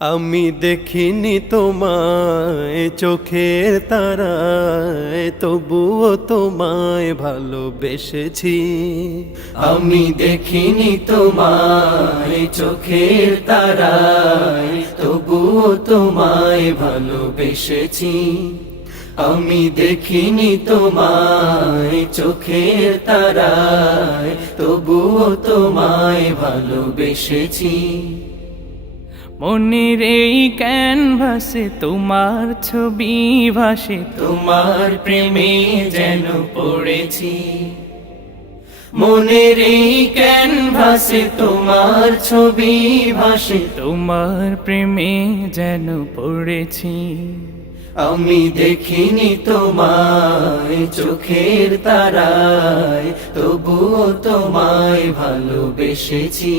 আমি দেখিনি তোমায় চোখের তারায়, তবুও তোমায় ভালোবেসেছি। আমি দেখিনি তোমায় চোখের তারায়, তবুও তোমায় ভালোবেসেছি। আমি দেখিনি তোমায় চোখের তারায়, তবুও তোমায় ভালোবেসেছি। মনের এই ক্যানভাসে তোমার ছবি ভাসে, তোমার প্রেমে যেন পড়েছি। মনের এই ক্যানভাসে তোমার ছবি ভাসে, তোমার প্রেমে যেন পড়েছি। আমি দেখিনি তোমায় চোখের তারায়, তবুও তোমায় ভালোবেসেছি।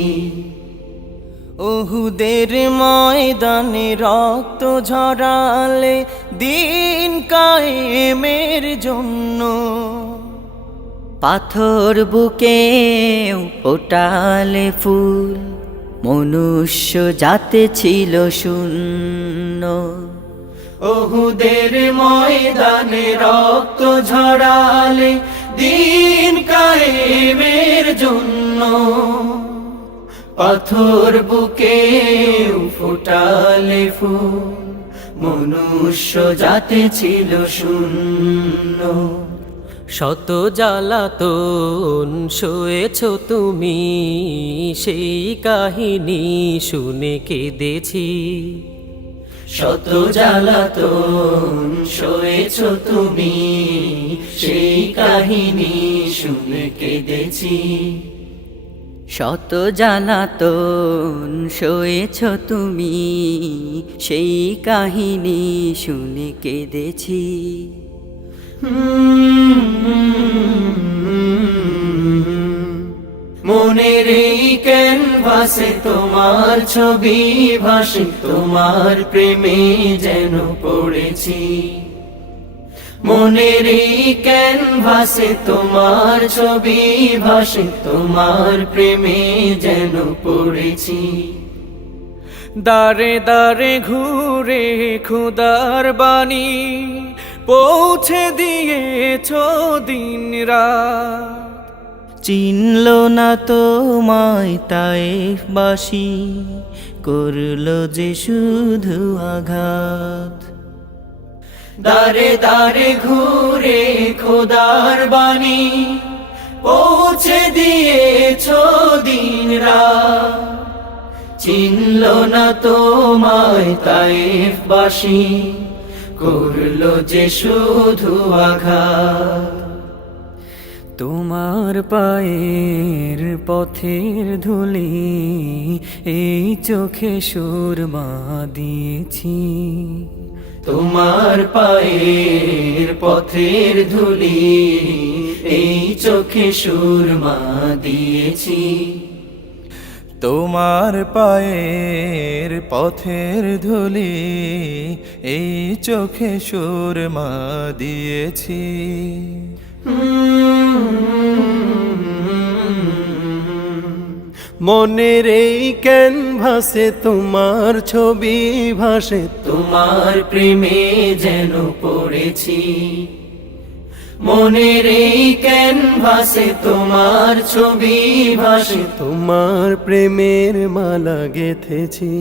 ওহুদের ময়দানে রক্ত ঝরালে দিন কায়েমের জন্য, পাথর বুকে ফোটালে ফুল, মনুষ্য জাতে ছিল শূন্য। ওহুদের ময়দানে রক্ত ঝরালে দিন কায়েমের জন্য, পাথর বুকে ফোটালে ফুল, মনুষ্য জাতে ছিল শূন্য। শত জ্বালাতন সয়েছ তুমি, সেই কাহিনী শুনে কেঁদেছি। শত জ্বালাতন সয়েছ তুমি, সেই কাহিনী শুনে কেঁদেছি। শত জ্বালাতন সয়েছ তুমি, সেই কাহিনী শুনে কেঁদেছি। মনের এই ক্যানভাসে তোমার ছবি ভাসে, তোমার প্রেমে যেন পড়েছি। মনের এই ক্যানভাসে তোমার ছবি ভাসে, তোমার প্রেমে যেন পড়েছি। দারে দারে ঘুরে খোদার বাণী পৌঁছে দিয়েছ দিন রাত, চিনল না তোমায় তায়েফবাসী, করলো যে শুধু আঘাত। দারে দারে ঘুরে খোদার বাণী পৌঁছে দিয়েছ দিন রাত, চিনল না তোমায় তায়েফবাসী, করলো যে শুধু আঘাত। তোমার পায়ের পথের ধুলি এই চোখে সুরমা দিয়েছি। তোমার পায়ের পথের ধুলি এই চোখে সুরমা দিয়েছি। তোমার পায়ের পথের ধুলি এই চোখে সুরমা দিয়েছি। মনের এই ক্যানভাসে তোমার ছবি ভাসে, তোমার প্রেমে যেন পড়েছি। মনের এই ক্যানভাসে তোমার ছবি ভাসে, তোমার প্রেমের মালা গেথেছি।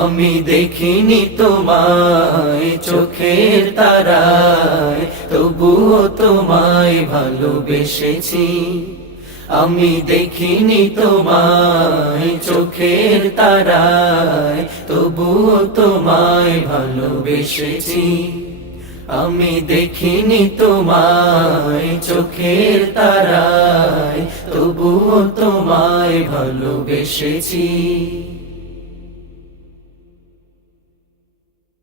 আমি দেখিনি তোমায় চোখের তারায়, তবুও তোমায় ভালোবেসেছি। আমি দেখিনি তোমায় চোখের তারায়, তবুও তোমায় ভালোবেসেছি। আমি দেখিনি তোমায় চোখের তারায়, তবুও তোমায় ভালোবেসেছি।